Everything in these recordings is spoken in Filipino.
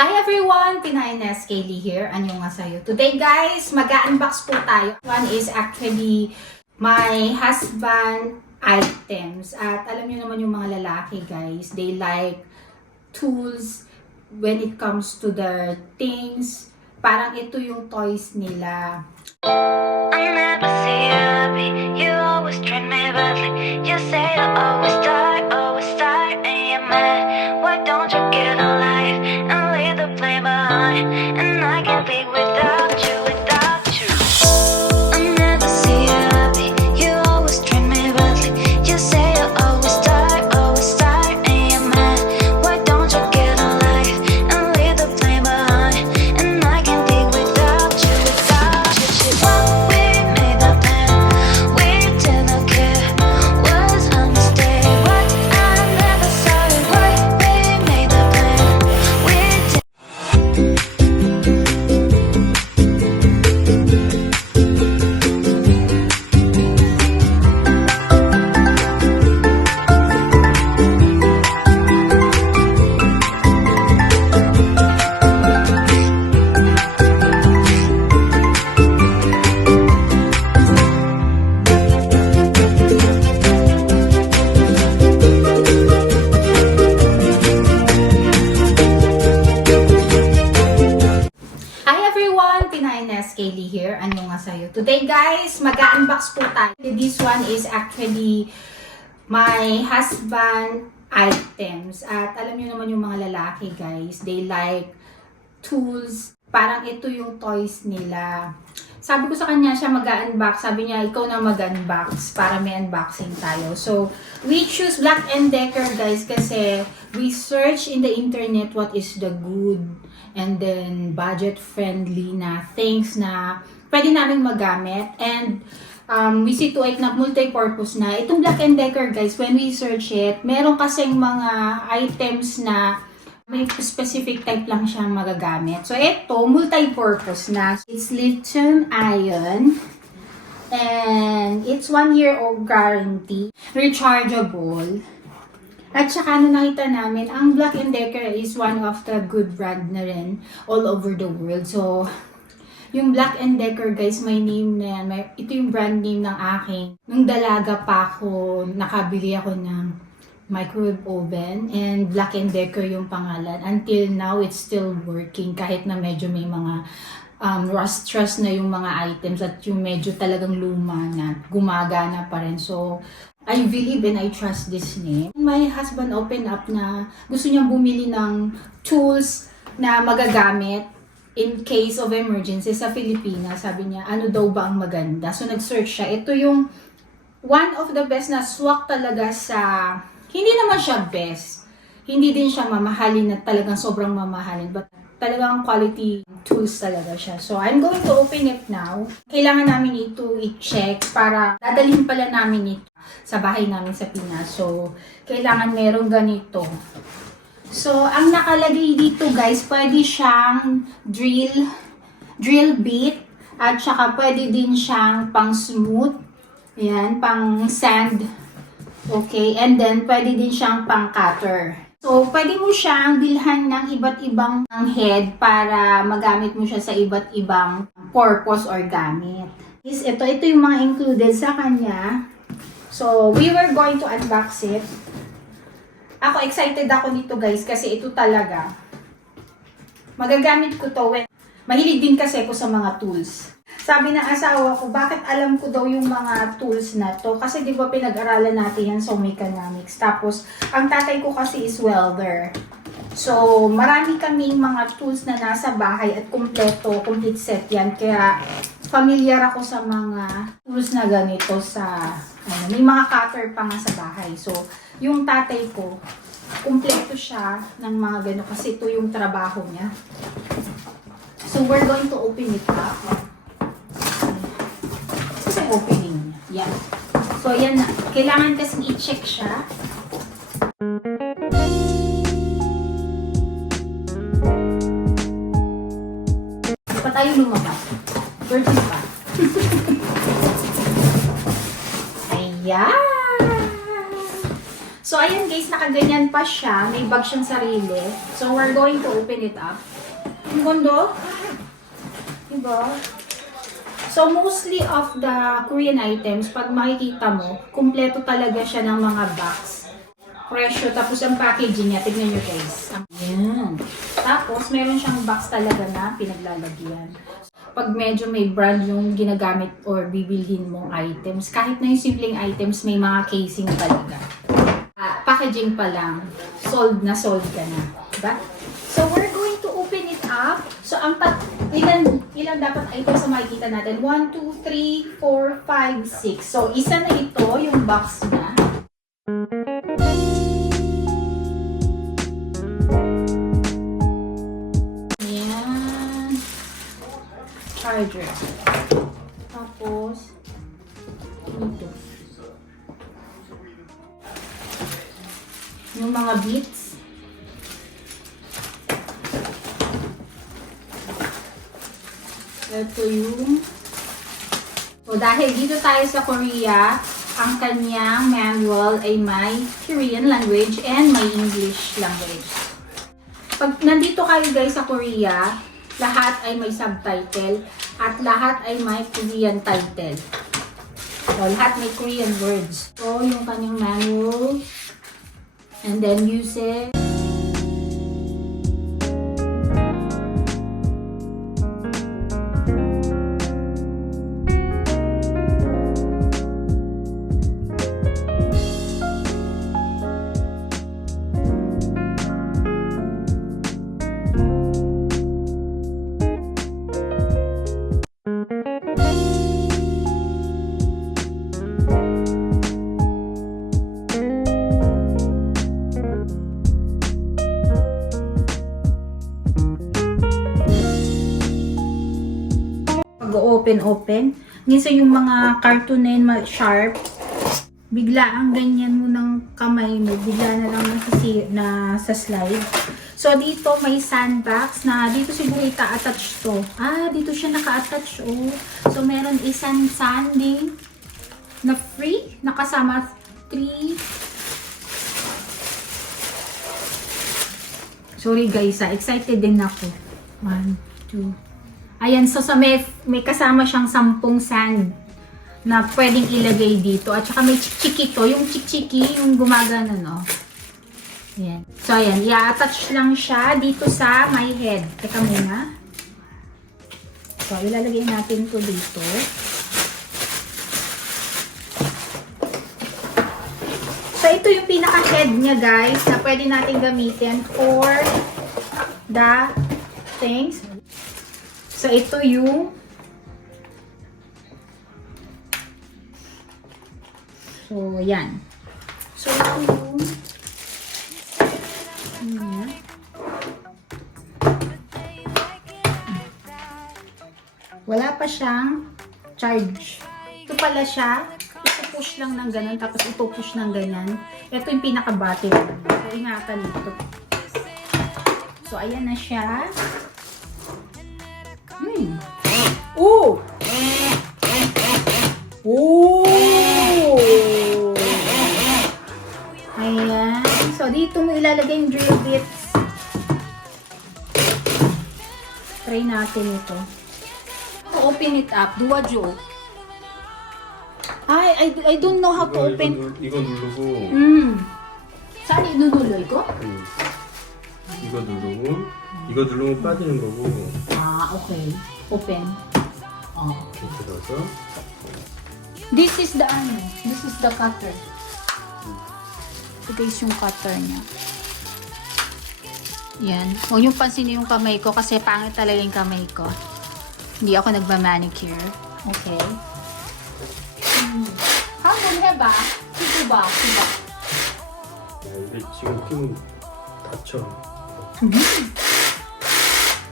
Hi everyone! Pinay-Nes Kaylee here. Annyeonghaseyo. Today guys, mag-unbox po tayo. One is actually my husband items. At alam niyo naman yung mga lalaki guys, they like tools when it comes to their things. Parang ito yung toys nila. I never see you happy. You always treat me badly. You say you always start, and you're mad. Why don't you get a life and leave the blame behind? And I can't be without you, without you. I never see you happy. You always treat me badly. You say you always start, and you're mad. Why don't you get a life and leave the blame behind? And I can't be without you, without you. What we made the plan, we didn't care. Was a mistake, but I never saw it right. We made the plan, we did. Hi everyone! Pinay-Nes Kaylee here. Annyeonghaseyo. Today guys, mag-unbox po tayo. This one is actually my husband items. At alam niyo naman yung mga lalaki guys, they like tools. Parang ito yung toys nila. Sabi ko sa kanya siya mag-unbox. Sabi niya, ikaw na mag-unbox para may unboxing tayo. So, we choose Black & Decker guys kasi we search in the internet what is the good and then budget-friendly na things na pwede namin magamit. And we see to it na multi-purpose na. Itong Black & Decker guys, when we search it, meron kasing mga items na may specific type lang siyang magagamit. So, ito, multi-purpose na. It's lithium ion. And it's 1 year old guarantee. Rechargeable. At saka nakita namin, ang Black & Decker is one of the good brand na rin all over the world. So, yung Black & Decker guys, may name na yan. Ito yung brand name ng aking. Nung dalaga pa ako, nakabili ako ng microwave oven and Black & Decker yung pangalan. Until now, it's still working kahit na medyo may mga rust na yung mga items at yung medyo talagang luma na gumagana pa rin. So, I believe and I trust this name. My husband opened up na gusto niyang bumili ng tools na magagamit in case of emergency sa Pilipinas. Sabi niya, ano daw ba ang maganda? So, nag-search siya. Ito yung one of the best na swak talaga sa... Hindi naman siya best. Hindi din siya mamahalin na talagang sobrang mamahalin. But talagang quality tools talaga siya. So, I'm going to open it now. Kailangan namin ito i-check para dadalhin pala namin ito sa bahay namin sa Pinas. So, kailangan merong ganito. So, ang nakalagay dito guys, pwede siyang drill bit at saka pwede din siyang pang smooth. Ayan, pang sand. Okay, and then pwede din siyang pang cutter. So, pwede mo siyang bilhan ng iba't ibang head para magamit mo siya sa iba't ibang purpose or gamit. Ito yung mga included sa kanya. So, we were going to unbox it. Ako, excited ako dito guys kasi ito talaga. Magagamit ko to when mahilig din kasi ako sa mga tools. Sabi ng asawa ko, bakit alam ko daw yung mga tools na to? Kasi di ba pinag-aralan natin yan sa mechanics. Tapos, ang tatay ko kasi is welder. So, marami kaming mga tools na nasa bahay at complete set yan. Kaya, familiar ako sa mga tools na ganito sa, may mga cutter pa nga sa bahay. So, yung tatay ko, kumpleto siya ng mga gano kasi ito yung trabaho niya. So, we're going to open it up. Ito yung opening niya. Yan. So, yan na. Kailangan kasing i-check siya. Pa tayo lumabas. Virgin pa. Ayan! So, ayan guys, nakaganyan pa siya. May bag siyang sarili. So, we're going to open it up. Ang ganda. Diba? So, mostly of the Korean items, pag makikita mo, kumpleto talaga siya ng mga box. Presyo, tapos ang packaging niya, tignan nyo guys. Ayan. Tapos, meron siyang box talaga na pinaglalagyan. Pag medyo may brand yung ginagamit or bibilhin mong items, kahit na yung simpleng items, may mga casing talaga. Packaging pa lang, sold ka na. Diba? So, we're going to open it up. So, ilan dapat items na makikita natin? 1, 2, 3, 4, 5, 6. So, isa na ito, yung box na. Ayan. Charger. Tapos, ito. Yung mga beads. Ito yung... So, dahil dito tayo sa Korea, ang kanyang manual ay may Korean language and may English language. Pag nandito kayo guys sa Korea, lahat ay may subtitle at lahat ay may Korean title. So, lahat may Korean words. So, yung kanyang manual and then usage. Open. Minsan yung mga cartoon na yun, sharp, bigla ang ganyan mo ng kamay mo, bigla na lang sa slide. So, dito may sandbox na dito siguro ita-attach to. Dito siya naka-attach, oh. So, meron isang sanding na free, nakasama 3. Sorry guys, excited din ako. 1, 2. Ayan, so may kasama siyang 10 sand na pwedeng ilagay dito. At saka may chiki to, yung chiki, yung gumagana, no? Ayan. So, ayan, i-attach lang siya dito sa my head. Teka muna. So, ilalagay natin to dito. So, ito yung pinaka-head niya, guys, na pwede natin gamitin for the things. So, ito yung yan. So, ito yung wala pa siyang charge. Ito pala siya. Ipupush lang ng ganun, tapos ipupush ng ganyan. Ito yung pinaka-battery. So, ingatan ito. So, ayan na siya. Oh! Oh! Ayan. So, dito mo ilalagay yung drill bits. Try natin ito. Open it up. Do a joke. I don't know how to open. 이거 누르고 Saan inunulo ito? 이거 누르면 빠지는 거고 Okay. Open. 이렇게 넣어서 This is the cutter. Ito guys yung cutter niya. Yan. Huwag yung pansinin yung kamay ko kasi pangit talaga yung kamay ko. Hindi ako nagba-manicure. Okay. Hamon heba? Sito ba? 야, 이게 지금 끼면 다쳐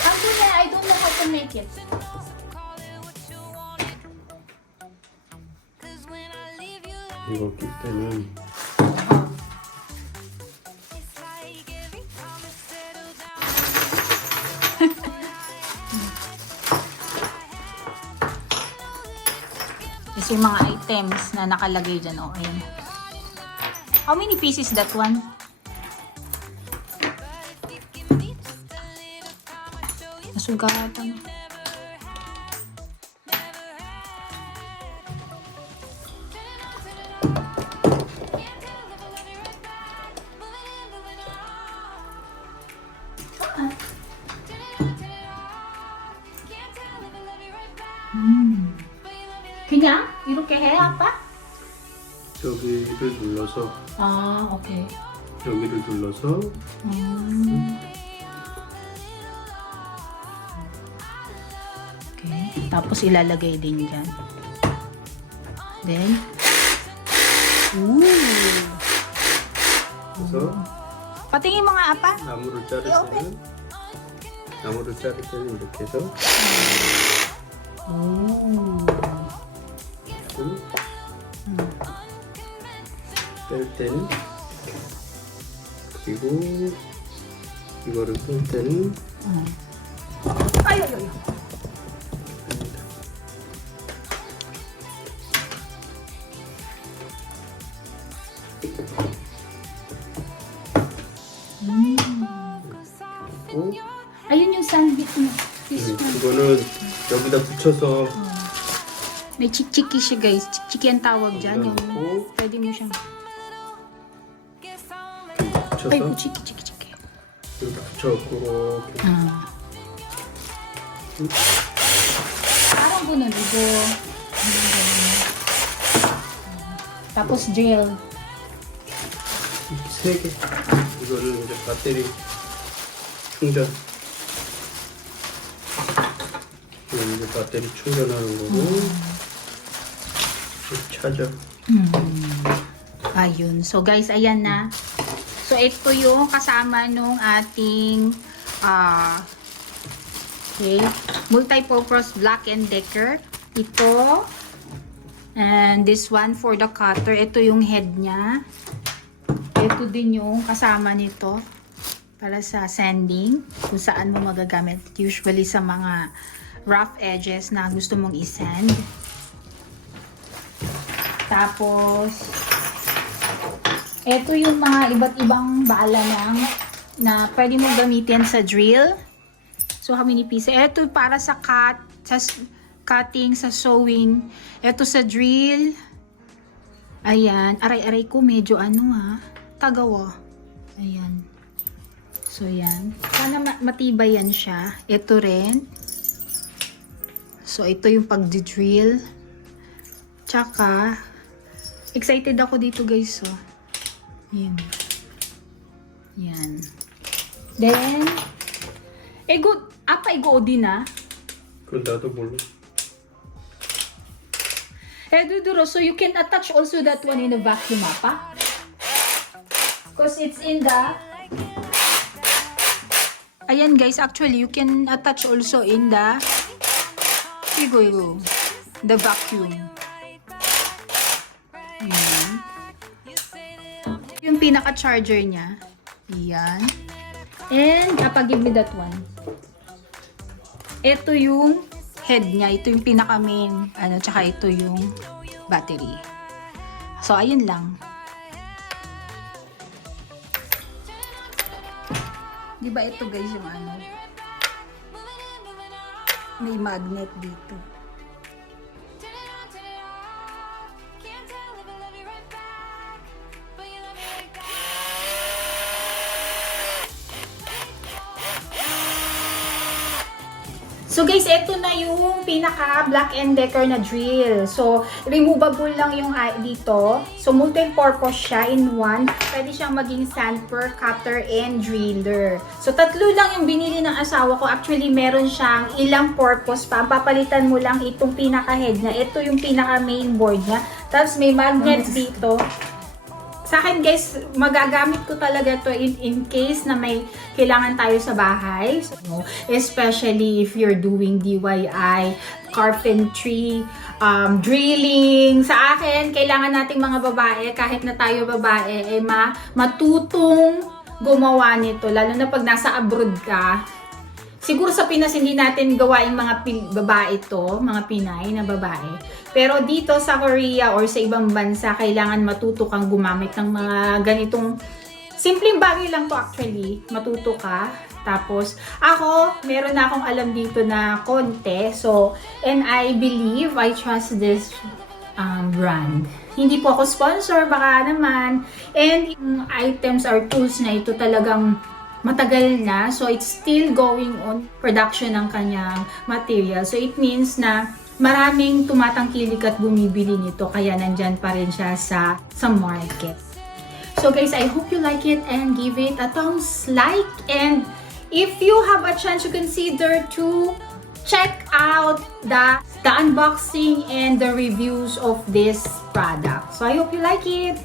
Hamon na, I don't know how to make it. 이거 낄 때는 Kasi yung mga items na nakalagay dyan. Oh, ayan. How many pieces that one? Nasugatan. 그냥 이렇게 해, 아빠? 여기를 눌러서 아, 오케이. 여기를 눌러서 Okay. Tapos ilalagay din dyan. Then, ooh. 그래서 Patingin mo nga, apa? 나무를 자를 때는 이렇게 해서 Ooh. 뺄 때는 그리고 이거를 뺄 때는 Ay, ay, ay. 고 Ayun yung sandwich mo. This one. 이거는 여기다 붙여서 May chik-chiki siya, guys. Chik-chiki ang tawag dyan. Yung 넣고 pwede mo siyang... 이렇게 Ay, 붙여서 chiki-chiki-chiki. 이렇게 붙여갖고 이렇게 Parang ganun, ibo. Tapos drill. 세 개. 이거를 이제 배터리 충전. 이거 이제 배터리 충전하는 거고. 차저. Ayun. So guys, ayan na. So ito yung kasama nung ating okay, multi-purpose Black & Decker. Ito. And this one for the cutter. Ito yung head niya. Ito din yung kasama nito para sa sanding. Kung saan mo magagamit. Usually sa mga rough edges na gusto mong isand. Tapos, ito yung mga iba't ibang bala na pwede mong gamitin sa drill. So, how many pieces? Ito para sa cutting, sa sewing. Ito sa drill. Ayan. Aray-aray ko medyo tagawa. Ayan. So, yan. Sana matibay yan siya. Ito rin. So, ito yung pag-drill. Tsaka, excited ako dito, guys. So, yan. Yan. Then, igo din 그건 나도 몰라. Duduro, so you can attach also that one in a vacuum, apa? Because it's in the... Ayan, guys, actually, you can attach also in the... Igo. The vacuum. Ayan. Yung pinaka-charger niya. Ayan. And, give me that one. Ito yung head niya. Ito yung pinaka-main. Tsaka ito yung battery. So, ayun lang. Diba ito, guys, yung may magnet dito. So guys, ito na yung pinaka Black & Decker na drill. So, removable lang yung dito. So, multi-purpose siya in one. Pwede siyang maging sandpaper, cutter, and driller. So, tatlo lang yung binili ng asawa ko. Actually, meron siyang ilang purpose pa. Papalitan mo lang itong pinaka-head niya. Ito yung pinaka-main board niya. Tapos, may magnet dito. Sa akin, guys, magagamit ko talaga to in case na may kailangan tayo sa bahay. So, especially if you're doing DIY, carpentry, drilling. Sa akin, kailangan nating mga babae, kahit na tayo babae, matutong gumawa nito. Lalo na pag nasa abroad ka. Siguro sa Pinas, hindi natin gawain mga babae to, mga Pinay na babae. Pero dito sa Korea or sa ibang bansa, kailangan matuto kang gumamit ng mga ganitong simpleng bagay lang to actually. Matuto ka. Tapos, ako, meron na akong alam dito na konti. So, and I believe, I trust this brand. Hindi po ako sponsor, baka naman. And yung items or tools na ito talagang matagal na. So, it's still going on production ng kanyang material. So, it means na maraming tumatangkilik at bumibili nito. Kaya nandyan pa rin siya sa market. So, guys, I hope you like it and give it a thumbs like. And if you have a chance, you consider to check out the unboxing and the reviews of this product. So, I hope you like it.